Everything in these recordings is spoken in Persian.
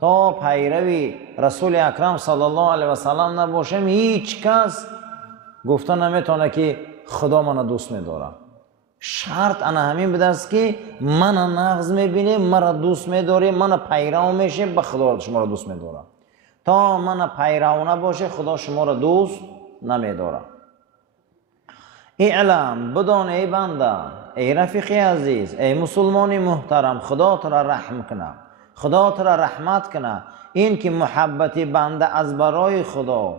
تا پیروی رسول اکرم صلی الله علیه و سلم نباشم هیچ کس گفته نمیتونه که خدا منو دوست میداره. شرط انا همین بوده است که منو نغز میبینی، مرا دوست میداری، منو پیرو میشه، به خدا شما را دوست میداره. تا منو پیرو نباشه خدا شما را دوست نمیداره. اعلم، بدان ای بنده، ای رفیق عزیز، ای مسلمان محترم، خدا تو را رحم کنه، خدا تو را رحمت کنه. این که محبت بنده از برای خدا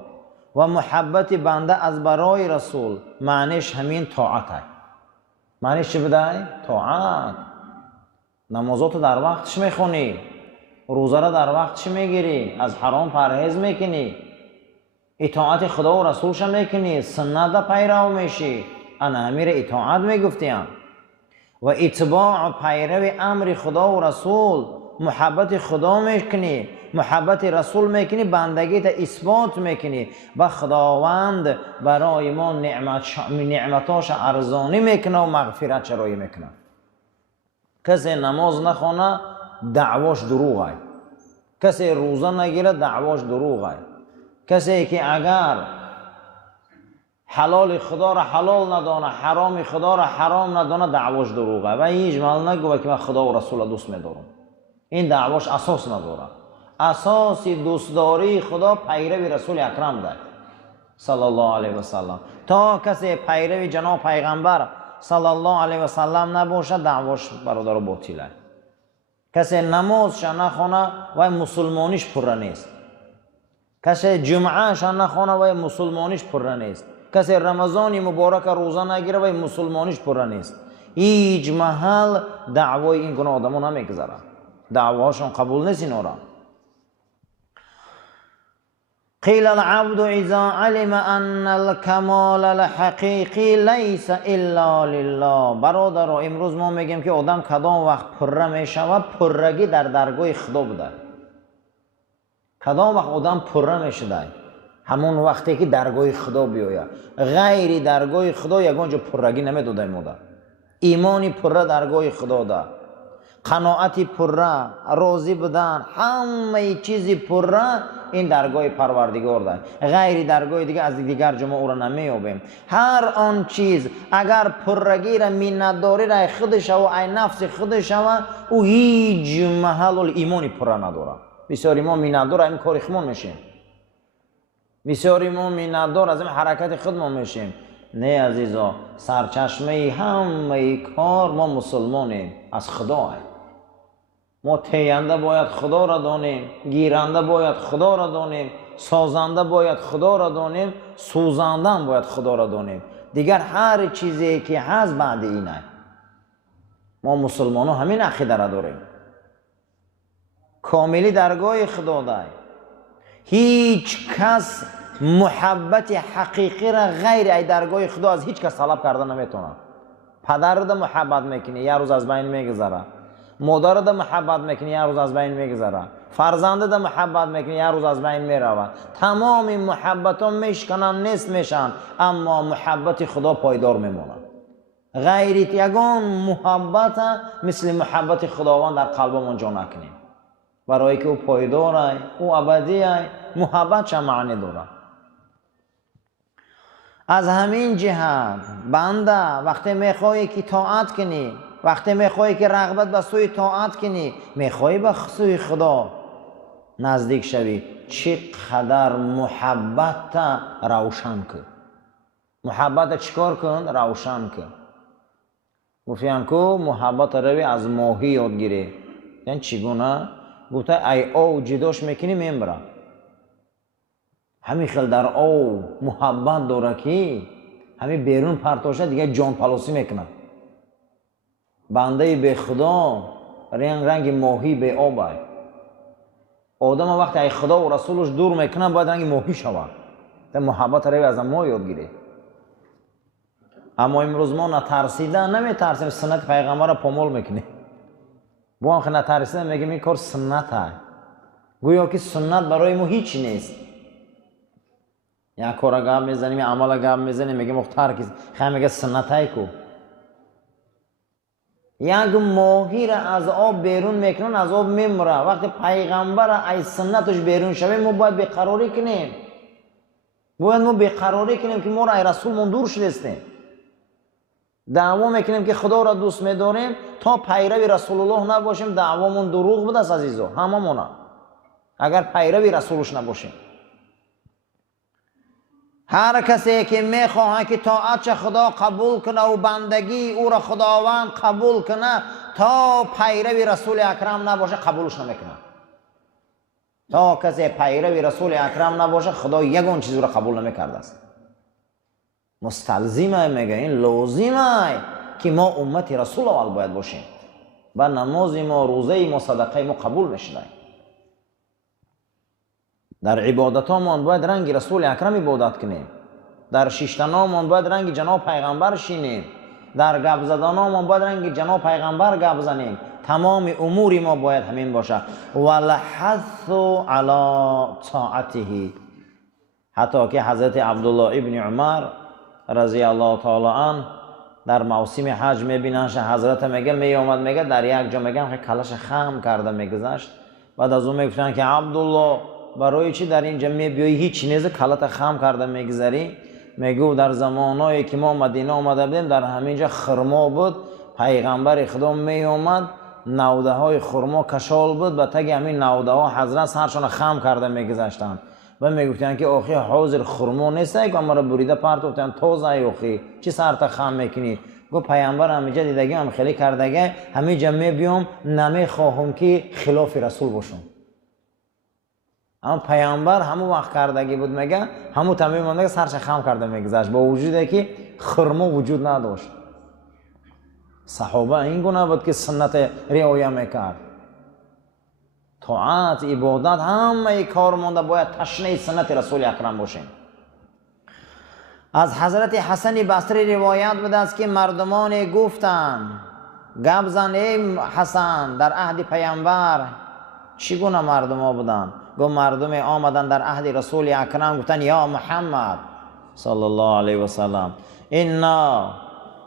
و محبت بنده از برای رسول معنیش همین طاعت است. معنیش چی بوده؟ طاعت. نمازات در وقتش میخونی، روزه را در وقتش میگیری، از حرام پرهیز میکنی، اطاعت خدا و رسولش میکنی، سنت پیرو میشی، انا امیر اطاعت میگفتیم. و اتباع پیرو امر خدا و رسول، محبت خدا میکنی، محبت رسول میکنی، بندگیت اثبات میکنی و خداوند برای ما نعمتاش ارزانی میکنه و مغفرت چرایی میکنه. کسی نماز نخونه دعواش دروغ است. کسی روزه نگیره دعواش دروغ است. کسی که اگر حلال خدا را حلال ندانه، حرام خدا را حرام ندانه، دعواش دروغه و هیچ مال نگوه که من خدا و رسول دوست میدارم. این دعواش اساس نداره. اساس دوستداری خدا پیروی رسول اکرم ده صلی الله علیه و سلم. تا کسی پیروی جناب پیغمبر صلی الله علیه و سلم نباشه دعواش برادر باطل است. کسی نمازش نخونه و مسلمانیش پره نیست. کسی جمعهش نخونه و مسلمانیش پره نیست. کسی رمضان مبارک روزه نگیره و مسلمانیش پره نیست. هیچ محل دعوای این گونه آدمو نمیگذاره. دعواشون قبول نیست اینا را. قیل العبد اذا علم ان الکمال الحقیقی لیس الا لله. برادر امروز ما میگیم که آدم کدام وقت پره میشود؟ پرگی در درگاه خدا بوده. کدام وقت آدم پره میشده؟ همون وقتی که درگاه خدا بیاید. غیر درگاه خدا یگانجا پرگی نمیداده ماده. ایمانی پره درگاه خدا ده، قناعتی پره، راضی بودن، همه چیزی پره این درگاه پروردگار ده. غیر درگاه دیگه از دیگر جمعه او را نمیابیم. هر آن چیز اگر پرگی را مینداری را خودش و ای نفس خودش او هیچ محل ایمانی پره نداره. بسیاری ما میندار این کار خمون میشیم، بسیاری ما میندار از این حرکت خود ما میشیم. نه عزیزا، سرچشمه همه کار ما مسلمانیم از خدا هست. ما تینده باید خدا را دانیم، گیرنده باید خدا را دانیم، سازنده باید خدا را دانیم، سوزنده باید خدا را دانیم. دیگر هر چیزی که هست بعد اینه. ما مسلمان ها همین عقیده را داریم. کاملی درگاه خدا ده. هیچ کس محبت حقیقی را غیر ای درگاه خدا از هیچ کس طلب کرده نمیتونه. پدر را محبت میکنی یه روز از بین میگذره، مادر را محبت میکنی یه روز از بین میگذره، فرزند را محبت میکنی یه روز از بین میرود. تمام محبت ها میشکنن نیست میشن، اما محبت خدا پایدار میمونه. غیریت یگان محبت مثل محبت خداوند در قلبمون جا نکنیم، برای که او پایدار او ابدی محبت چه معنی داره. از همین جهت بنده وقتی میخوایی که طاعت کنی، وقتی میخوایی که رغبت به سوی طاعت کنی، میخوایی به سوی خدا نزدیک شوی، چقدر محبت روشن کن. محبت چیکار کن؟ روشن کن. گفتیم که محبت روی از ماهی یاد گیری. یعنی چگونه؟ گفته ای آو جداش میکنی میمبره. همین خیل در آو محبت داره که همین بیرون پرتاشه دیگه جان پلاسی میکنه. بنده به خدا رنگ ماهی به آب است. آدم وقتی ای خدا و رسولش دور میکنه باید رنگ ماهی شود. محبت روی از ما یاد گیری. اما امروز ما نترسیده نمیترسیم، سنت پیغمبر را پامال میکنیم. با هم نترسیده میگیم این کار سنت است. گویا که سنت برای ما هیچ نیست. یک کار گام میزنیم، عمل گام میزنیم، میگیم مختار کی خیلی میگه سنت های کو. یک ماهی را از آب بیرون میکنن، از آب میمره. وقتی پیغمبر از سنتش بیرون شویم ما باید بیقراری کنیم، باید ما بیقراری کنیم که ما را ای رسولمون دور شدستیم. دعوا میکنیم که خدا را دوست میداریم، تا پیرو رسول الله نباشیم دعوامون دروغ بود است عزیزو، هممون اگر پیرو رسولش نباشیم. هر کسی که میخواه که طاعت خدا قبول کنه و بندگی او را خداوند قبول کنه، تا پیرو رسول اکرم نباشه قبولش نمیکنه. تا کسی پیرو رسول اکرم نباشه خدا یگان چیز را قبول نمیکرده است. مستلزمه، میگه این لازمه که ما امت رسول اول باید باشیم و نماز ما، روزه ما، صدقه ما قبول میشه. در عبادتامون باید رنگ رسول اکرم عبادت کنیم، در شیشتنامون باید رنگ جناب پیغمبر شینیم، در گپ زدنامون باید رنگ جناب پیغمبر گپ زنیم. تمام امور ما باید همین باشه. والحث علی طاعته. حتی که حضرت عبدالله ابن عمر رضی الله تعالی عنه در موسم حج میبینن حضرت میگه میومد، میگه در یک جا میگن کلش خم کرده میگذشت. بعد از اون میگفتن که عبدالله برای چی در اینجا میبیایی هیچ چیز کلت خم کرده میگذری؟ میگو در زمانایی که ما مدینه آمده بودیم در همینجا خرما بود، پیغمبر خدا میومد نوده های خرما کشال بود، به تگ همین نوده ها حضرت سرشان خم کرده میگذشتن و میگفتن که آخی حاضر خرما نیست که ما بریده پرت گفتن تازه آخی چی سرت خم میکنی؟ گو پیامبر همینجا دیدگی هم خیلی کردگه، همینجا میبیام نمیخواهم که خلاف رسول باشم. اما پیامبر همون وقت کردگی بود، میگه همون تمام مونده سرش خم کرده میگذشت با وجودی که خرما وجود نداشت. صحابه این گونه بود که سنت رعایت میکرد. طاعت، عبادت، همه کار مونده باید تشنه سنت رسول اکرم باشیم. از حضرت حسن بصری روایت بوده است که مردمان گفتند گپ زن ای حسن در عهد پیامبر. چگونه مردم ها بودن؟ گفت مردم آمدن در عهد رسول اکرم گفتن یا محمد صلی الله علیه و سلم انا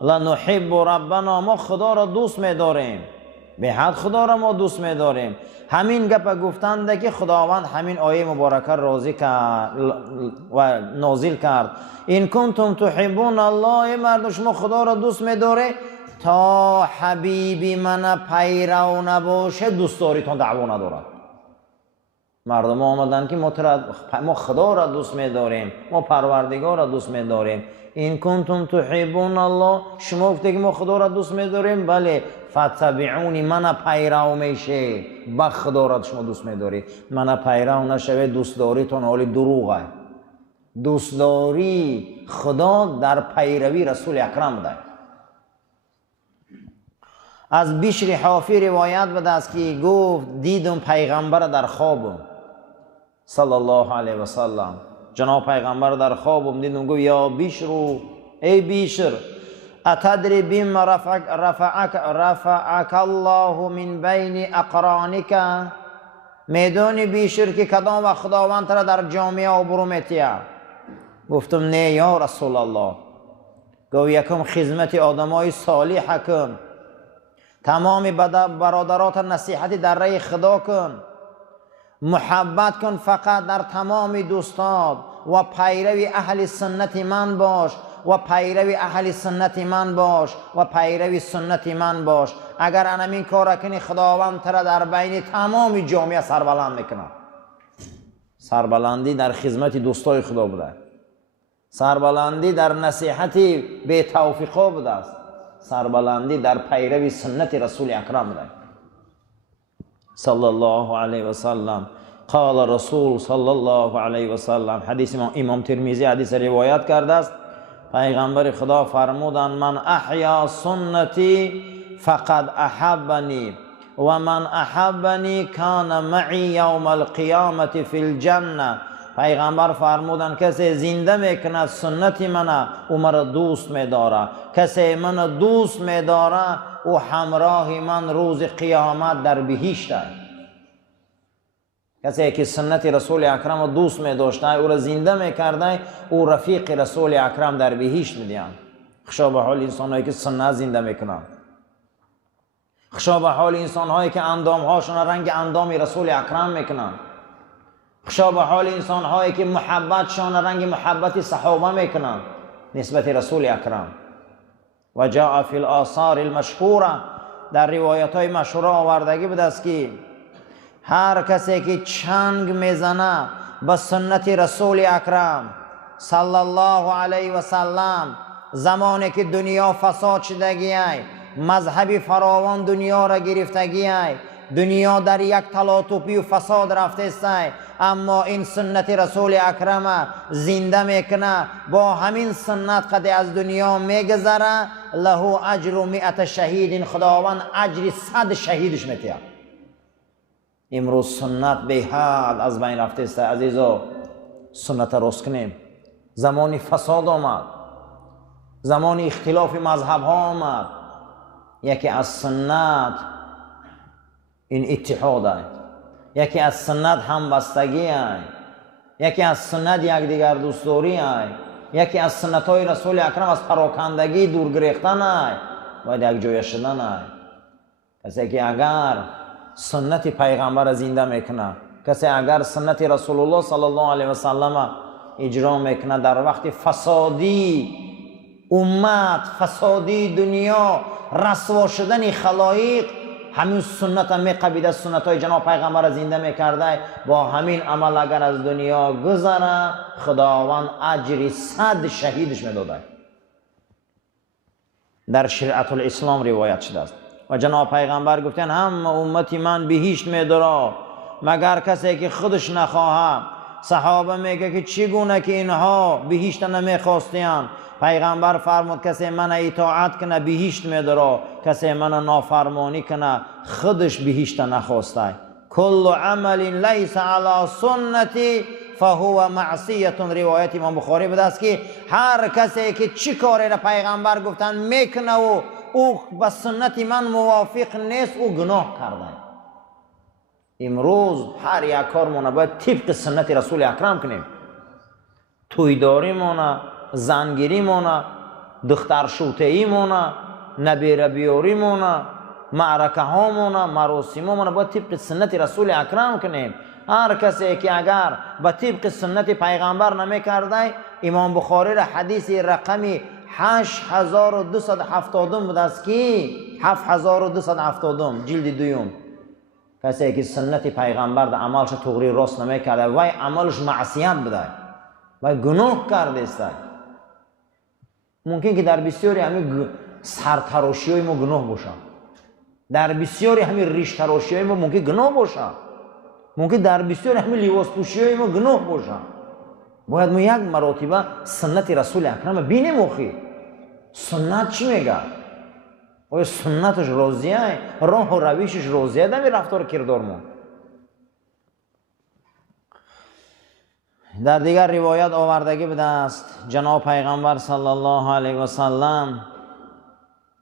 لنحب ربنا، ما خدا را دوست می‌داریم، به حد خدا را ما دوست می‌داریم. همین گپ گفتند که خداوند همین آیه مبارکه راضی کرد و نازل کرد این کنتم تحبون الله، مردم شما خدا را دوست می‌داره تا حبیبی من پیرو نباشه دوستاریتون دعوا ندارد. مردم آمدن که ما خدا را دوست می‌داریم، ما پروردگار را دوست می‌داریم. این کنتم تحبون الله، شما گفتید که ما خدا را دوست می‌داریم، بله فتبعونی من پیرو میشه. با خدا را شما دوست می‌داری، من پیرو نشوه دوستداریتون حالی دروغه. دوستداری خدا در پیروی رسول اکرم ده. از بشر حافی روایت بوده است که گفت دیدم پیغمبر در خوابم صلی الله علیه و سلم، جناب پیغمبر در خوابم دیدم. گفت یا بشر، ای بشر اتدری بما رفعک الله من بین اقرانک، میدونی بشر که کدام و خداوند را در جامعه آبرو میتیه؟ گفتم نه یا رسول الله. گفت یکم خدمت آدمای صالح کن، تمام برادرات نصیحتی در راه خدا کن، محبت کن فقط در تمام دوستات و پیروی اهل سنت من باش و پیروی اهل سنت من باش و پیروی سنت من باش. اگر انمین کار کنی خداوند تر در بین تمام جامعه سربلند میکنه. سربلندی در خدمت دوستای خدا بوده، سربلندی در نصیحتی به توفیقا بوده است، سربلندی در پیروی سنت رسول اکرم بوده صلی الله علیه و سلم. قال رسول صلی الله علیه و سلم، حدیث امام ترمذی حدیث روایت کرده است، پیغمبر خدا فرمودند من احیا سنتی فقد احبنی و من احبنی کان معی یوم القیامت فی الجنه. پیغمبر فرمودند کسی زنده میکند سنت منه او مرا دوست میداره، کسی من دوست میداره او همراه من روز قیامت در بهشت است. کسی که سنت رسول اکرم دوست میداشته او را زنده میکرده او رفیق رسول اکرم در بهشت میدیند. خشا به حال انسانایی که سنت زنده میکنند. خشا به حال انسان هایی که اندام هاشون رنگ اندام رسول اکرم میکنن. خشا به حال انسان هایی که محبتشان رنگ محبت صحابه میکنن نسبت رسول اکرم. و جاء فی الآثار المشهوره، در روایت های مشهوره آوردگی بود است که هر کسی که چنگ میزنه به سنت رسول اکرم صلی الله علیه و سلم، زمانی که دنیا فساد شدگی ای، مذهبی فراوان دنیا را گرفتگی ای، دنیا در یک تلاطفی و فساد رفته است، اما این سنت رسول اکرم زنده میکنه، با همین سنت قد از دنیا میگذره، له اجر 100 شهید، خداوند اجر 100 شهیدش میده. امروز سنت به حد از بین رفته است عزیزا. سنت راست کنیم. زمانی فساد آمد، زمانی اختلاف مذهب ها آمد. یکی از سنت این اتحاد است، یکی از سنت همبستگی است، یکی از سنت یکدیگر دوستداری است، یکی از سنت های رسول اکرم از پراکندگی دور گرفتن است، باید یک جای شدن است. کسی که اگر سنت پیغمبر زنده میکنه، کسی اگر سنت رسول الله صلی الله علیه و سلم اجرا میکنه در وقت فسادی امت، فسادی دنیا، رسوا شدن خلایق، همین سنت هم میقبیده، سنت های جناب پیغمبر زنده میکرده، با همین عمل اگر از دنیا گذره خداوند اجر 100 شهیدش میداده. در شریعت الاسلام روایت شده است و جناب پیغمبر گفتن هم امتی من بهشت میدره مگر کسی که خودش نخواهد. صحابه میگه که چگونه که اینها بهشت نمیخواستین؟ پیغمبر فرمود کسی من اطاعت کنه بهشت میدره، کسی من نافرمانی کنه خودش بهشت نخواسته. کل عمل لیس علی سنتی فهو معصیه، روایت امام بخاری بوده است که هر کسی که چی کاری را پیغمبر گفتن میکنه و او با سنت من موافق نیست، او گناه کرده. امروز هر یک کارمون باید طبق سنت رسول اکرم کنیم. تویداری مونه، زنگیری مونه، دختر شوتهی مونه، نبیره بیاری مونه، معرکه ها مونه، مراسم مونه، باید طبق سنت رسول اکرم کنیم. هر کسی که اگر به طبق سنت پیغمبر نمی کرده، امام بخاری را حدیث رقمی 8270 بود است که 7270 جلد دوم، کسی که سنت پیغمبر در عملش تغییر راست نمی کرده وای عملش معصیت بوده، وای گناه کرده است. ممکن که در بسیاری همین سرتراشی های ما گناه باشه، در بسیاری همین ریش تراشی های ما ممکن گناه باشه، ممکن در بسیاری همین لباس پوشی های ما گناه باشه. باید ما یک مراتبه سنت رسول اکرم بینیم. اخی سنت چی میگه؟ و سنتش راضیه، راه و رویشش راضیه دمی رفتار کردار ما. در دیگر روایت آوردگی بوده است جناب پیغمبر صلی الله علیه و سلم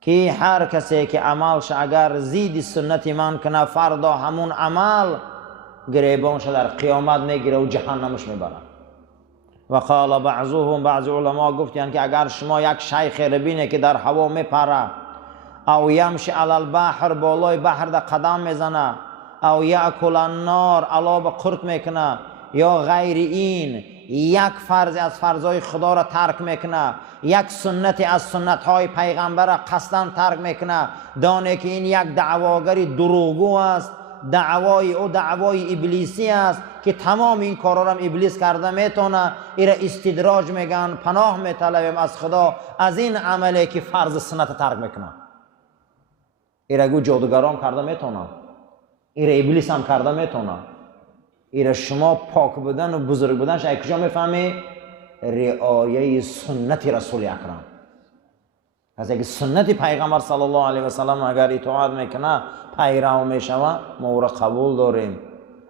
که هر کسی که عملش اگر زید سنت من کنه، فردا همون عمل گریبانش در قیامت میگیره و جهنمش میبره. و قال بعضهم، بعض علما گفتن که اگر شما یک شیخ ربینه که در هوا میپره، او یمشی علی البحر، بالای بحر در قدم میزنه، او یاکل النار، علاب قرط میکنه، یا غیر این یک فرض از فرضای خدا را ترک میکنه، یک سنت از سنت های پیغمبر را قصداً ترک میکنه، دانه که این یک دعواگری دروغگو است، دعوای او دعوای ابلیسی است که تمام این کارا را ابلیس کرده میتونه. ایره استدراج میگن، پناه میطلبیم از خدا از این عملی که فرض سنت ترک میکنه. ایره گو جادوگران کرده میتونه، ایره ابلیس هم کرده میتونه. ایره شما پاک بودن و بزرگ بودنش از کجا میفهمی؟ رعایه سنت رسول اکرم. از اگه سنت پیغمبر صلی الله علیه و سلم اگر اطاعت میکنه، پیرو میشوه، ما او را قبول داریم.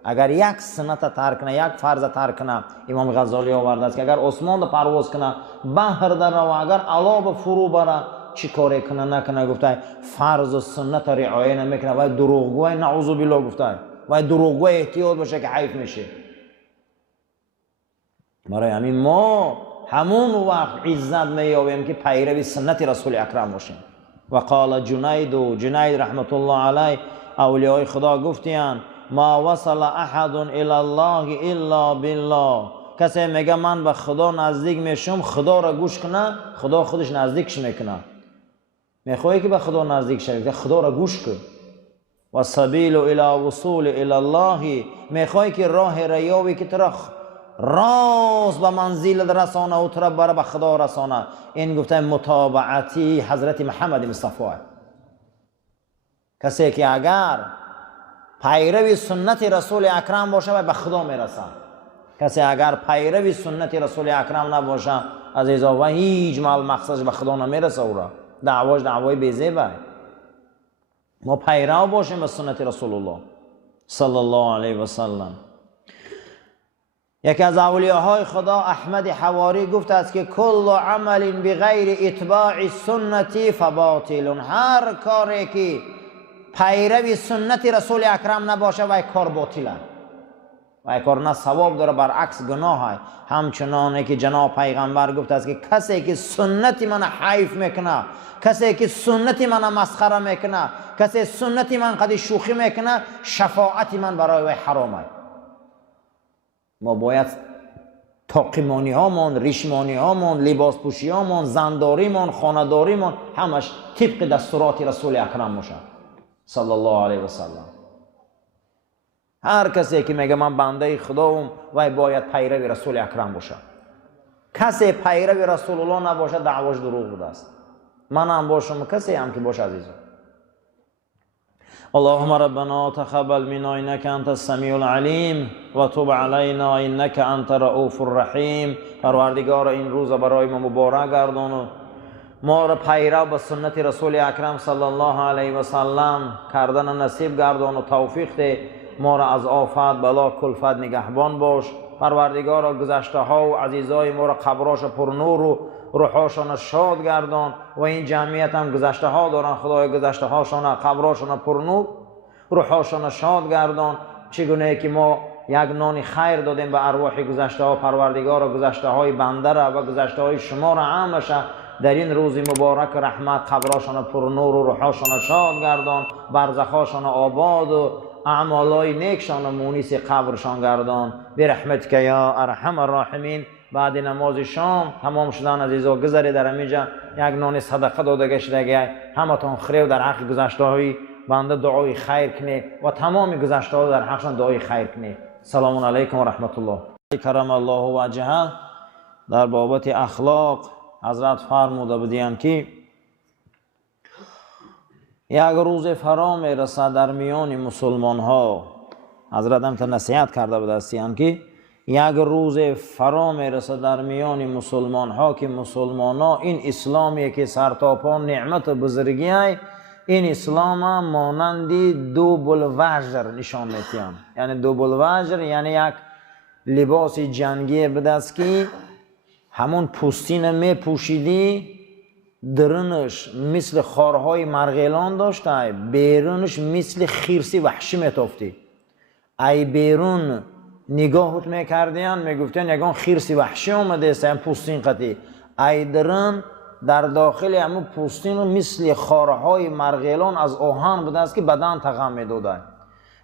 اگر یک سنت ترک کنه، یک فرض ترک کنه، امام غزالی آورده است که اگر آسمان را پرواز کنه، بحر در رو، اگر علاب فرو بره، چی کاری کنه نکنه، گفته فرض و سنت رعایه نمیکنه، و دروغگوی نعوذ بالله، گفته و دروغگوی احتیاط باشه که حیف میشه. برای همین ما همون وقت عزت میابیم که پیروی سنت رسول اکرم باشیم. و قال جنید رحمت الله علیه اولیای خدا گفتیان ما وصل احد الی الله الا بالله. کسی میگه من به خدا نزدیک میشم، خدا را گوش کنه، خدا خودش نزدیکش میکنه. میخوای که به خدا نزدیک شوی، خدا را گوش کن. و سبیل الی وصول الی الله، میخوای که راه ریاوی که تو راست به منزل رسانه و تو را بر به خدا رسانه. این گفته متابعتی حضرت محمد مصطفی. کسی که اگر پیرو سنت رسول اکرم باشه و به خدا میرسه. کسی اگر پیرو سنت رسول اکرم نباشه عزیزا و هیچ مال مقصدش به خدا نمیرسه. او را دعواش دعوای بیزیبه. ما پیرو باشیم به سنت رسول الله صلی الله علیه و سلم. یکی از اولیاءهای خدا احمد حواری گفته است که کل عمل بغیر اتباع سنتی فباطل. هر کاری که پیروی سنت رسول اکرم نباشه و کار باطله و کار نه ثواب داره، برعکس گناه های. همچنانه که جناب پیغمبر گفته است که کسی که سنت من حیف میکنه، کسی که سنت من مسخره میکنه، کسی سنت من قد شوخی میکنه، شفاعت من برای وی حرامه. ما باید تاقیمانی هامون، ریشمانی هامون، لباس پوشی هامون، زنداریمون، خانداریمون همش طبق دستورات رسول اکرم باشه صلی الله علیه و سلم. هر کسی که میگه من بنده خداام و باید پیرو رسول اکرم باشه. کسی پیرو رسول الله نباشه دعواش دروغ بوده است. من هم باشم، کسی هم که باشه عزیزان. اللهم ربنا تقبل منا انك انت السميع العليم و تب علينا انك انت رؤوف الرحیم. پروردگار این روز برای ما مبارک گردان و ما را پیرو به سنت رسول اکرم صلی الله علیه و سلم کردن نصیب گردان و توفیق ده. ما را از آفت بلا کلفت نگهبان باش. پروردگار گذشته ها و عزیزای ما را قبراش پر نور و روحاشان شاد گردان و این جمعیت هم گذشته ها دارن. خدای گذشته هاشان قبراشان پر نور، روحاشان شاد گردان. چگونه که ما یک نان خیر دادیم به ارواح گذشته ها، پروردگار گذشته های بنده را و گذشته های شما را همشه در این روز مبارک رحمت قبراشان پر نور و روحاشان شاد گردان، برزخاشان آباد و اعمالای نیکشان و مونس قبرشان گردان برحمتک یا ارحم الراحمین. بعد نماز شام تمام شدن عزیزا گذری در اینجا یک نان صدقه داده گشته. همتون خیر در حق گذشته های بنده دعای خیر کنه و تمام گذشته ها در حقشان دعای خیر کنه. سلام علیکم و رحمت الله. کرم الله وجهه در بابت اخلاق حضرت فرموده بودند که یک روز فرا میرسد در میان مسلمان ها. حضرت هم تا نصیحت کرده بود هستیم که یک روز فرا میرسد در میان مسلمان ها که مسلمان ها این اسلامی که سرتاپا نعمت بزرگی های، این اسلام هم مانندی دو بلوجر نشان میتیم. یعنی دو بلوجر یعنی یک لباس جنگی بدست که همون پوستین می پوشیدی، درونش مثل خارهای مرغیلان داشته، بیرونش مثل خیرسی وحشی میتافتی. ای بیرون نگاهت میکردین میگفتین یگان خیرسی وحشی آمده است این پوستین قطعی. ای درون در داخل همون پوستین مثل خارهای مرغیلان از آهن بوده است که بدن تغم میداده.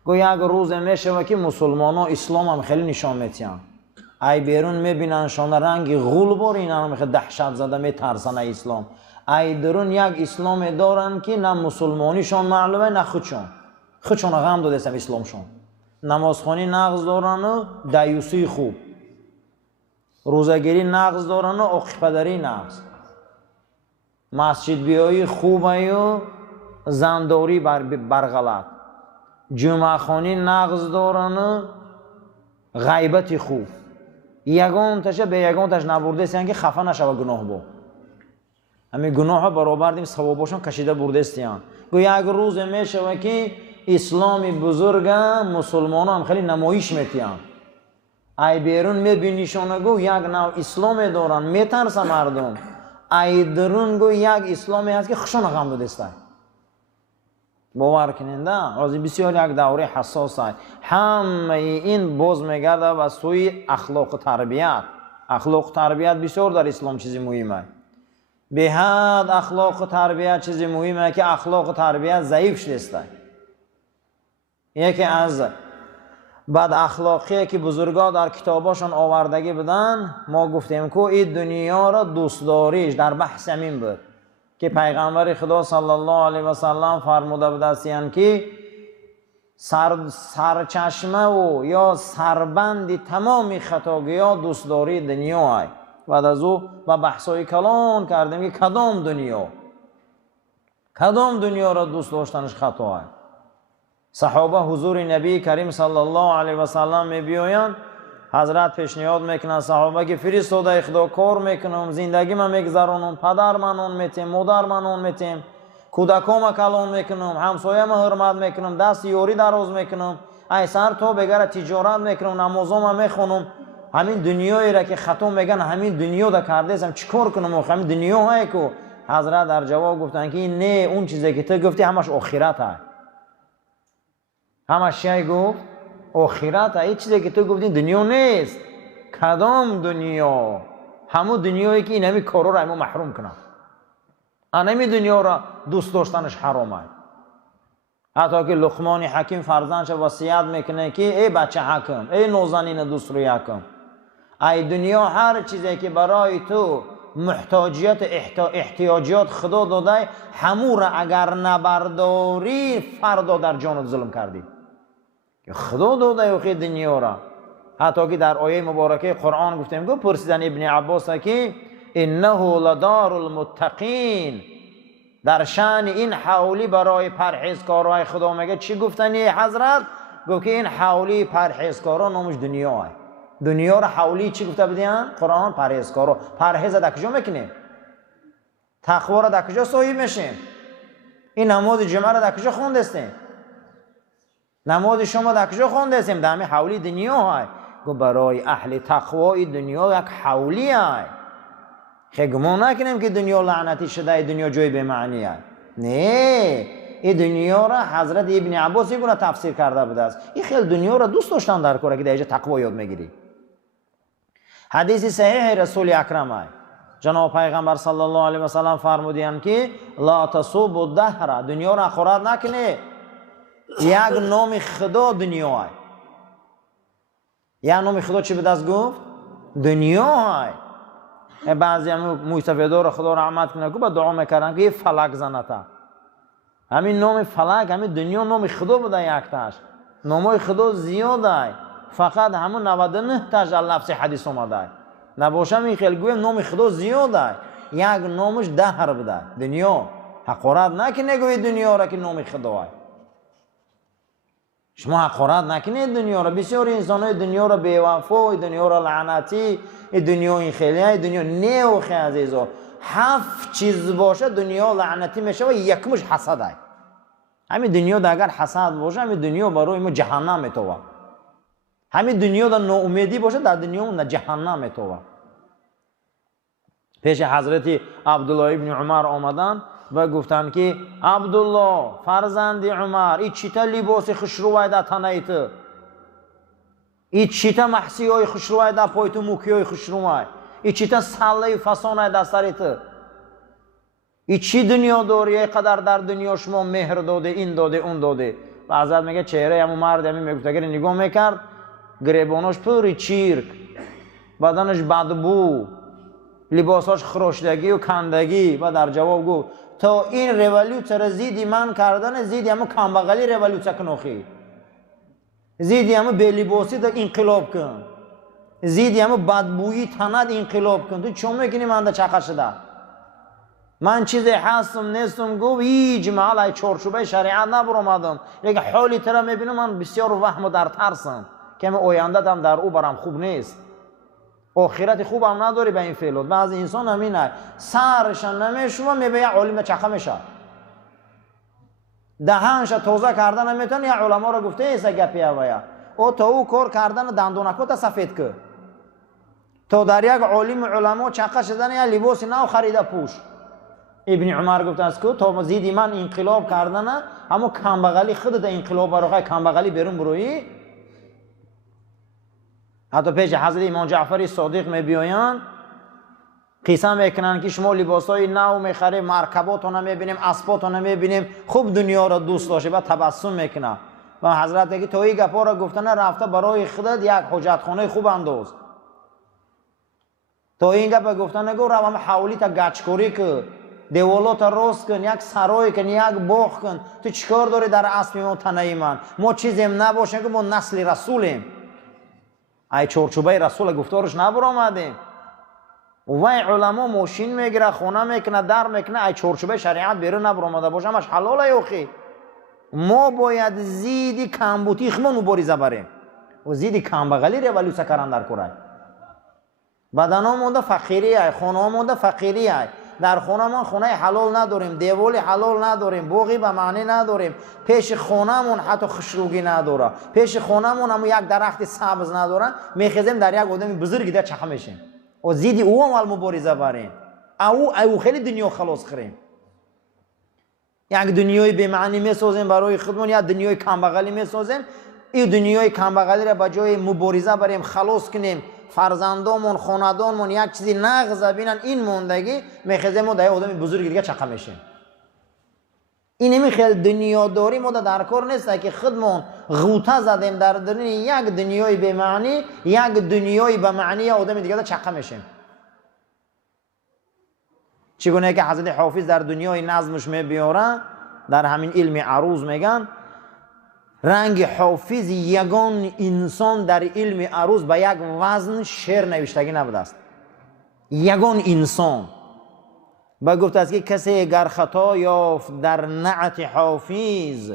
گوی یک روز میشه که مسلمان ها اسلام هم خیلی نشان میتین. ای بیرون میبینن شان رنگ غول بار اینا رو میخواد دهشت زده میترسن اسلام. ای درون یک اسلام دارن که نه مسلمانیشان معلومه نه خودشون غم داده است اسلامشون. نمازخوانی نقض دارن و دیوسی خوب، روزگیری نقض دارن و عقیده‌داری نقض، مسجد بیایی خوبه و زنداری برغلط، جمعه خانی نقض دارن و غیبت خوب. یگان تشه به یگان تش نبرده است که خفه نشه و گناه با همین گناه ها برابر دیم ثوابشون کشیده برده استیان. گو یک روز میشه که اسلامی بزرگ مسلمان هم خیلی نمایش میتیان. ای بیرون میبینیشون گو یک نوع اسلام دارن میترسه مردم. ای درون گو یک اسلامی هست که خشون غم داده است. باور کننده از بسیار یک دوره حساس است. همه این باز میگرده و سوی اخلاق تربیت. اخلاق تربیت بسیار در اسلام چیزی مهمه. به حد اخلاق و تربیت چیزی مهمه که اخلاق و تربیت ضعیف شده. یکی از بد اخلاقی که بزرگا در کتاباشون آوردگی بدن، ما گفتیم که این دنیا را دوست داریش در بحث همین بود که پیغمبر خدا صلی الله علیه و سلم فرموده بودند که سرچشمه و یا سربند تمام خطاگی‌ها دوست داری دنیا است. بعد از او با بحثای کلان کردیم که کدام دنیا را دوست داشتنش خطا است. صحابه حضور نبی کریم صلی الله علیه و سلم میبیایند، حضرت پیشنهاد میکنن صحابه که فرستاده خدا کار میکنم، زندگی ما میگذرونم، پدر من اون میتیم، مادر من اون میتیم، کودکام کلان میکنم، همسایه ما حرمت میکنم، دست یاری دراز میکنم، ای سر تو بگر تجارت میکنم، نمازام میخونم. همین دنیایی را که خطا میگن همین دنیا دا کرده هم چیکار کنم؟ همین دنیا هایی که حضرت در جواب گفتن که نه، اون چیزی که تو گفتی همش آخرت است. همش چی گفت؟ آخرت است. این چیزی که تو گفتی دنیا نیست. کدام دنیا؟ همون دنیایی که این همین کارا را همون محروم کنه. همین دنیا را دوست داشتنش حرام است. حتی که لقمان حکیم فرزندش وصیت میکنه که ای بچه حکم، ای نازنین دوست روی حکم، ای دنیا هر چیزی که برای تو احتیاجات خدا داده همون را اگر نبرداری فردا در جانت ظلم کردی. خدا داده اوخی دنیا را. حتی که در آیه مبارکه قرآن گفتیم که پرسیدن ابن عباس که انه لدار المتقین، در شأن این حولی برای پرهیزکارای خدا میگه چی گفتنی حضرت؟ گفت که این حولی پرهیزکارا نامش دنیا است. دنیا را حولی چی گفته بدین؟ قرآن پرهیزکارا. پرهیز در کجا میکنیم؟ تقوا را در کجا صاحب میشیم؟ این نماز جمعه را در کجا خوندستیم؟ نماز شما در کجا خوندستیم؟ در همین حولی دنیا است. گفت برای اهل تقوا دنیا یک حولی است. خیلی گمان نکنیم که دنیا لعنتی شده، دنیا جای به معنی است. نه، این دنیا را حضرت ابن عباس این گونه تفسیر کرده بوده است. این خیلی دنیا را دوست داشتن در کاره که در اینجا تقوا یاد میگیری. حدیث صحیح رسول اکرم است. جناب پیغمبر صلی الله علیه و سلم فرمودند که لا تصوب الدهر، دنیا را خورد نکنه. یک نام خدا دنیا است. یک نام خدا چی به دست گفت؟ دنیا است. بعضی هم مستفیدار خدا رحمت کنه که با دعا میکردن که فلک زنتا، همین نام فلک همین دنیا نام خدا بوده. یک تاش نامای خدا زیاده، فقط همون 99 تاش لفظ حدیث اومده نباشه. این خیلی گویم نام خدا زیاده، یک نامش دهر بوده دنیا. حقارت نکنه گوی دنیا را که نام خدا است. شما حقارت نکنید دنیا را. بسیار انسان‌های دنیا را بی‌وفا، دنیا را لعنتی، دنیا این خیلی دنیا نه و خیلی عزیزا. 7 چیز باشه دنیا لعنتی میشه و یکمش حسد است. همین دنیا دا اگر حسد باشه همین دنیا برای ما جهنم میتوه. همین دنیا دا ناامیدی باشه در دنیا اون جهنم میتوه. پیش حضرت عبدالله ابن عمر آمدن و گفتن که عبدالله فرزند عمر، این چیتا لباس خوشروای در تنه تو، این چیتا محسی های خوشروای در پای تو، موکی های خوشروای، این چیتا سله فسان های در سر تو، این چی دنیا داری؟ ای قدر در دنیا شما مهر داده، این داده اون داده. و حضرت میگه چهره همون مرد همین میگفت اگر نگاه میکرد گریباناش پوری چیرک، بدنش بدبو، لباساش خراشدگی و کندگی. و در جواب گفت تا این ریولوچه را زیدی من کردن، زیدی همون کمبغلی ریولوچه کنوخی، زیدی همون بی‌لباسی تا انقلاب کن، زیدی همون بدبویی تند انقلاب کن. تو چون میکنی من در چقدر شده؟ من چیزی هستم نیستم؟ گفت هیچ محل چارچوبه شریعت نبرآمدم، لیکن حالی ترا میبینم من بسیار وهم و در ترسم که من آینده هم در او برام خوب نیست، آخرت خوب هم نداری به این فعلات. بعضی انسان همینه سرشان نمیشوه میبینه عالم چخه میشه، دهنش تازه کردن نمیتونه. یا علما را گفته ایسا گپی اویا او تا او کار کردن دندونکو سفید که تا در یک عالم علما چخه شدن یا لباس نو خریده پوش. ابن عمر گفته است که تا زیدی من انقلاب کردن همون کمبغلی خود در انقلاب برای کمبغلی بیرون برویی. حتی پیش حضرت امام جعفر صادق میبیایند قسم میکنن که شما لباسای نو میخریم، مرکبات رو نمیبینیم، اسبات رو نمیبینیم، خوب دنیا رو دوست داشته، بعد تبسم میکنه. و حضرت که تو این گپا رو گفتن رفته برای خودت یک حجت خانه خوب انداز. تو این گپ گفتن نگو رو هم حولی تا گچکوری که دیوالات راست کن، یک سرای کن، یک باغ کن. تو چیکار داری در اسب ما تنهی من؟ ما چیزیم نباشه که ما نسل رسولیم. ای چورچوبه رسول گفتارش نبرآمدیم. و علما ماشین میگیره، خونه میکنه، در میکنه، ای چورچوبه شریعت بیرون نبرآمده باشه همش حلاله یوخی. ما باید زیدی کمبوتی خمون مبارزه بریم و زیدی کمبغلی ریولوسه کردن در کره. بدنا مونده فقیری ای، خونه مونده فقیری ای. در خونه ما خونه حلال نداریم، دیوالی حلال نداریم، باغی به معنی نداریم، پیش خونهمون حتی خشروگی نداره، پیش خونهمون هم یک درخت سبز نداره. میخیزیم در یک آدم بزرگی در چخه میشیم و زیدی او هم مبارزه بریم. او خیلی دنیا خلاص خریم. یک دنیای به معنی میسازیم برای خودمون، یا دنیای کمبغلی میسازیم. این دنیای کمبغلی را به جای مبارزه بریم خلاص کنیم، فرزندامون، خاندانمون یک چیزی نقض ببینن، این موندگی میخیزیم و در آدم بزرگی دیگه چقه میشیم. این میخیل دنیاداری ما در کار نیست که خودمون غوطه زدیم در درون یک دنیای به معنی، یک دنیای به معنی آدم دیگه چقه میشیم. چگونه که حضرت حافظ در دنیای نظمش میبیاره، در همین علم عروض میگن رنگ حافظ یگان انسان در علم عروض به یک وزن شعر نوشتگی نبوده است. یگان انسان با گفته است که کسی گر خطا یافت در نعت حافظ،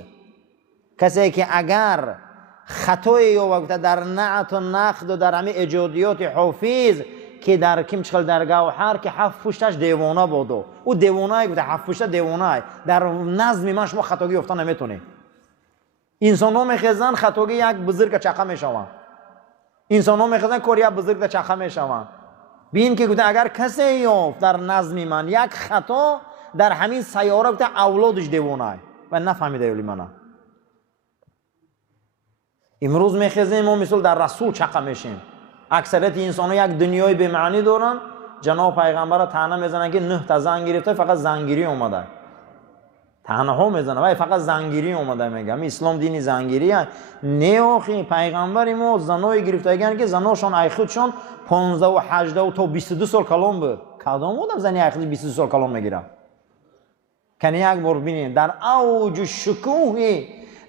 کسی که اگر خطای یافت در نعت و نقد و در همه ایجادیات حافظ که در کم چخل در گوهر که 7 پشتش دیوانه بودو، او دیوانه گفته 7 پشت دیوانه، در نظم من شما خطاگی یافته نمیتونی. انسان ها میخیزن خطاگی یک بزرگ چقه میشوند، انسان ها میخیزن کاری یک بزرگ چقه میشوند. بین که گفته اگر کسی یافت در نظم من یک خطا، در همین سیاره گفته اولادش دیوانه و نفهمیده یولی منه. امروز میخیزیم ما مثل در رسول چقه میشیم. اکثریت انسان ها یک دنیای به معنی دارن. جناب پیغمبر را طعنه میزنن که 9 تا زن گرفته، فقط زنگیری اومده. طعنه ها میزنه ولی فقط زنگیری اومده. میگم اسلام دینی زنگیری هست. نه آخی پیغمبر ما زنای گرفتگان که زناشون ای خودشون 15 و 18 تا 22 سال کلام بود. کدام بودم زنی ای خودش 22 سال کلام میگیره؟ کنی یک بار ببینید در اوج شکوه،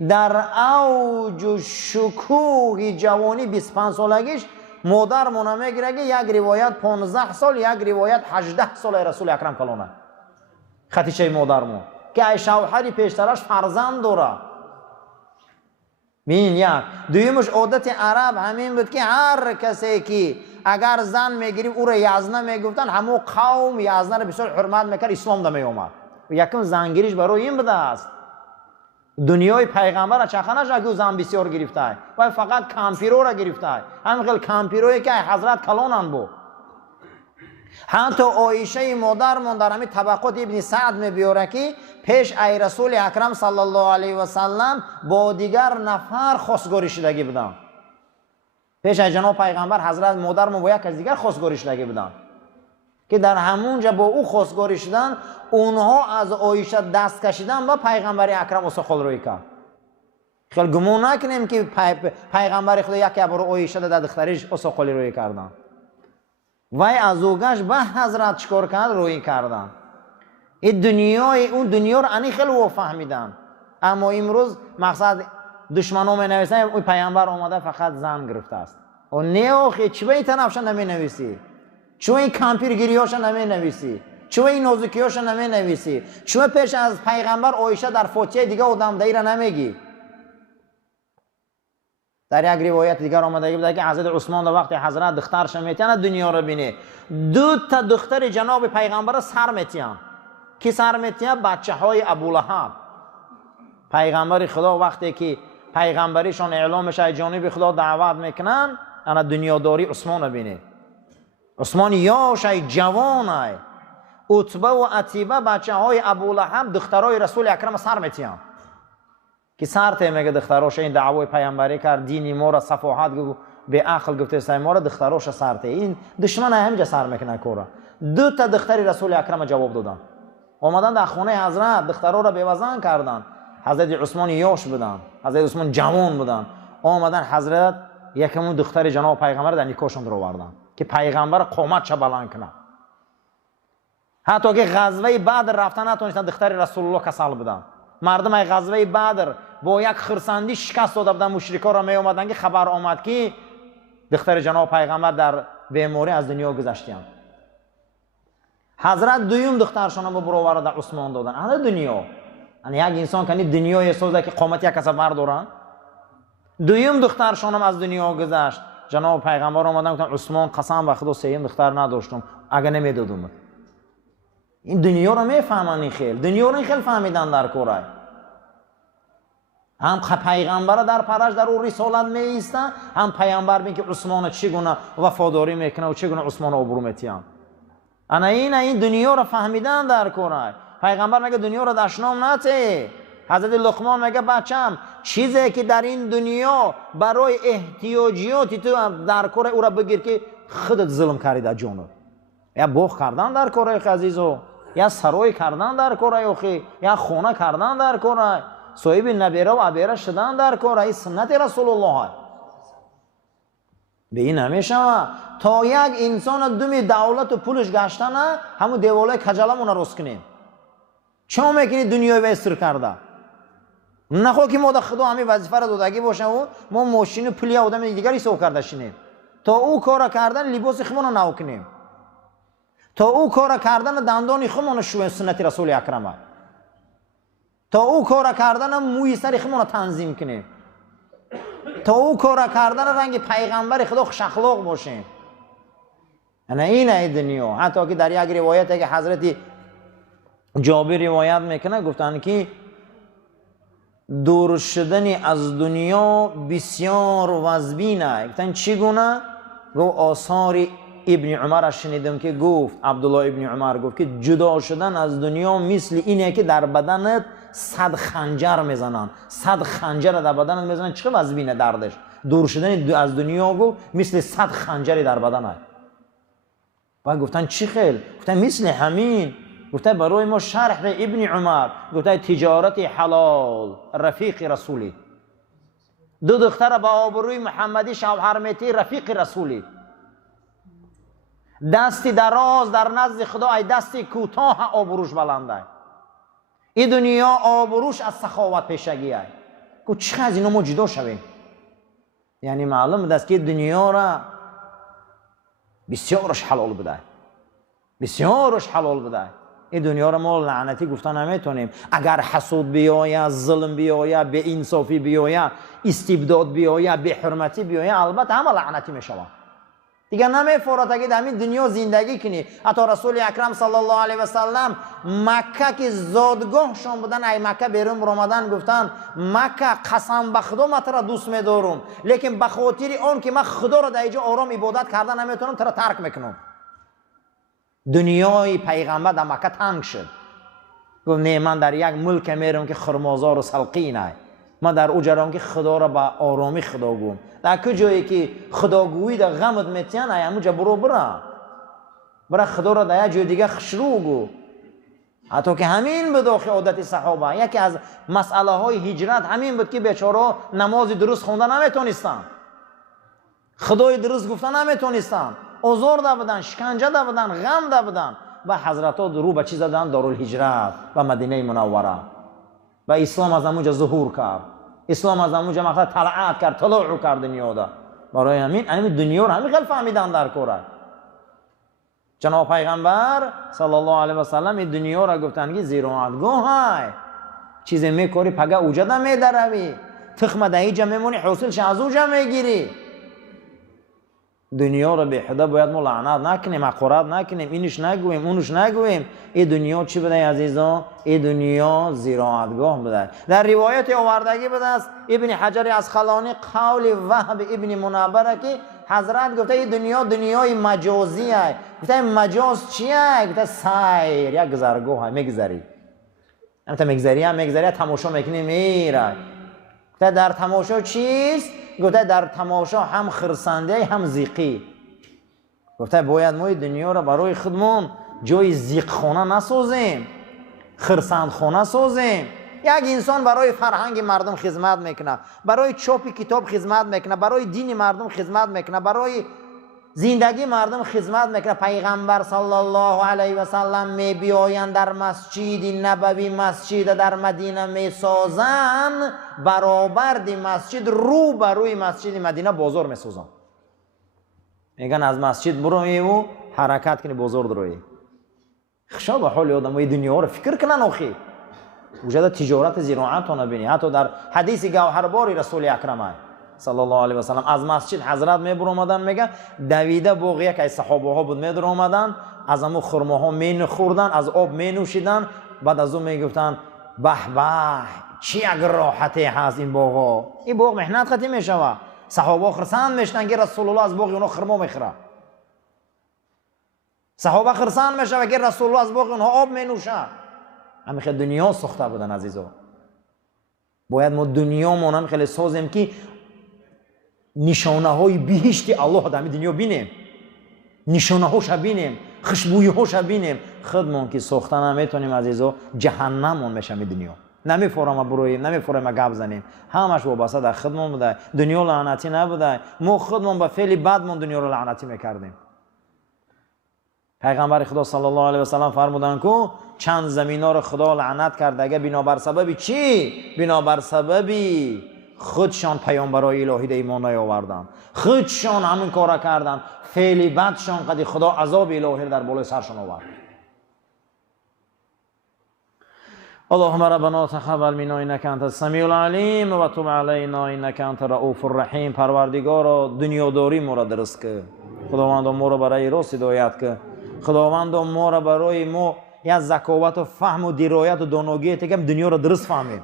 در اوج شکوه جوانی 25 سالگیش مادر مون میگیره که یک روایت 15 سال، یک روایت 18 سال رسول اکرم کلامه. خطیچه مادرمون که شوهری پیشترش فرزند داره. ببین یک دویمش عادت عرب همین بود که هر کسی که اگر زن میگیریم او را یزنه میگفتن، همو قوم یزنه را بسیار حرمت میکرد، اسلام دمی اومد. یکم زنگیریش برای این بوده است. دنیای پیغمبر چخه نشد که زن بسیار گرفته و فقط کامپیرو را گرفته. همین خیلی کامپیروی که حضرت کلانن بود. حتی عایشه مادرمون در همین طبقات ابن سعد میبیاره که پیش ای رسول اکرم صلی الله علیه و سلم با دیگر نفر خواستگاری شدگی بودن. پیش ای جناب پیغمبر حضرت مادرمون با یک از دیگر خواستگاری شدگی بودن که در همونجا با او خواستگاری شدن، اونها از عایشه دست کشیدن و پیغمبر اکرم اسخال روی کرد. خیلی گمون نکنیم که پیغمبر خدا یکی برای عایشه در دختریش اسخالی روی کردن. وای از اوگش به حضرت چکار کرد؟ روی کردن. این دنیای اون دنیا رو انی خیلی او فهمیدن. اما امروز مقصد دشمنان می نویسن اون پیامبر اومده فقط زن گرفته است. و نه آخی چوه این طرفش نمی نویسی، چوه این کامپیرگیریاش نمی نویسی، چوه این نازکیاش نمی نویسی، چوه پیش از پیغمبر عایشه در فوتیه دیگه آدم دایر نمیگی. در یک روایت دیگر آمده بوده که حضرت عثمان در وقت حضرت دخترش میتونه دنیا رو بینه، 2 تا دختر جناب پیغمبر سر میتیان. کی سر میتیان؟ بچه های ابولهب. پیغمبر خدا وقتی که پیغمبریشان اعلام شه جانب خدا دعوت میکنن، انا دنیاداری عثمان رو بینه. عثمان یاش جوان، عتبه و عتیبه بچه های ابولهب دخترای رسول اکرم سر میتیان. که سر ته میگه دختراش این دعوای پیامبری کرد، دینی ما را صفاحت گفته در تماشا هم خرسنده هم زیقی. گفته باید ما دنیا را برای خودمون جای زیق خانه نسازیم، خرسند خانه سازیم. یک انسان برای فرهنگ مردم خدمت میکنه، برای چاپ کتاب خدمت میکنه، برای دین مردم خدمت میکنه، برای زندگی مردم خدمت میکنه. پیغمبر صلی الله علیه و سلم می بیایند در مسجد نبوی، مسجد در مدینه می سازند، برابر دی مسجد رو بر روی مسجد مدینه بازار می سازند. میگن از مسجد بروی و حرکت کنی بازار دروی. خشا به حال آدمای دنیا رو فکر کنن آخی. وجود تجارت زراعت رو نبینی. حتی در حدیث گوهرباری رسول اکرم صلی الله علیه و سلم از مسجد حضرت میبر اومدن، میگه دویده باغ یک از صحابه ها بود، میدر اومدن از امو خرماها می خوردن، از آب می نوشیدن، بعد از اون میگفتن به به چی یک راحتی هست این باغ. این باغ محنت خطی میشوه. صحابه خرسند میشنن که رسول الله از باغ اونها خرما میخوره. صحابه خرسند میشوه که رسول الله از باغ اونها آب می نوشه. همین خیلی دنیا ساخته بودن عزیزا. باید ما دنیا مونم خیلی سازیم که نشانه های بهشت الله در دنیا بینیم، نشانه هاش بینیم، خوشبویی هاش بینیم. خودمون که ساخته نمیتونیم عزیزا، جهنمون میشه می دنیا. نمیفورم برویم، نمیفورم گپ زنیم. همش وابسته در خودمون بوده. دنیا لعنتی نبوده. ما خودمون با فعل بدمون دنیا رو لعنتی میکردیم. پیغمبر خدا صلی الله علیه و سلم فرمودن که چند زمینا رو خدا لعنت کرد. اگه بنابر سببی چی؟ بنابر سببی خودشان پیامبرای الهی ده ایمان نیاوردن، خودشان همین کارا کردن، فعل بدشان قد خدا عذاب الهی در بالای سرشان آورد. اللهم ربنا تقبل منا انك انت السمیع العلیم و تب علینا انك انت رؤوف الرحیم. پروردگارا دنیاداری ما را درست که، خداوند ما را برای راست هدایت که، خداوند ما را برای ما یا ذکاوت و فهم و درایت و دانایی که دنیا را درست فهمیم،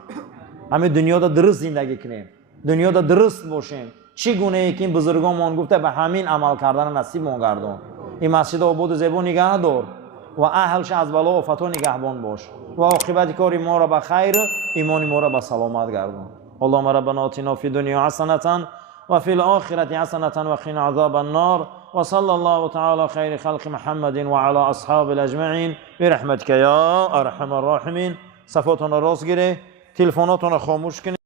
همه دنیا را درست زندگی کنیم، دنیا را درست باشیم. چگونه ای که این بزرگان گفته به همین عمل کردن نصیب مون گردون. این مسجد آباد و زیبا نگه دار و اهلش از بلا و فتوا نگهبان باش و عاقبت کار ما را به خیر، ایمان ما را به سلامت گردون. اللهم ربنا آتنا فی الدنیا حسنة و فی الآخرة حسنة و قنا عذاب النار و صلی الله تعالی خیر خلق محمد و علی اصحاب الاجمعین برحمتک یا ارحم الراحمین. صفاتون را راست گیره، تلفناتون را خاموش کنید.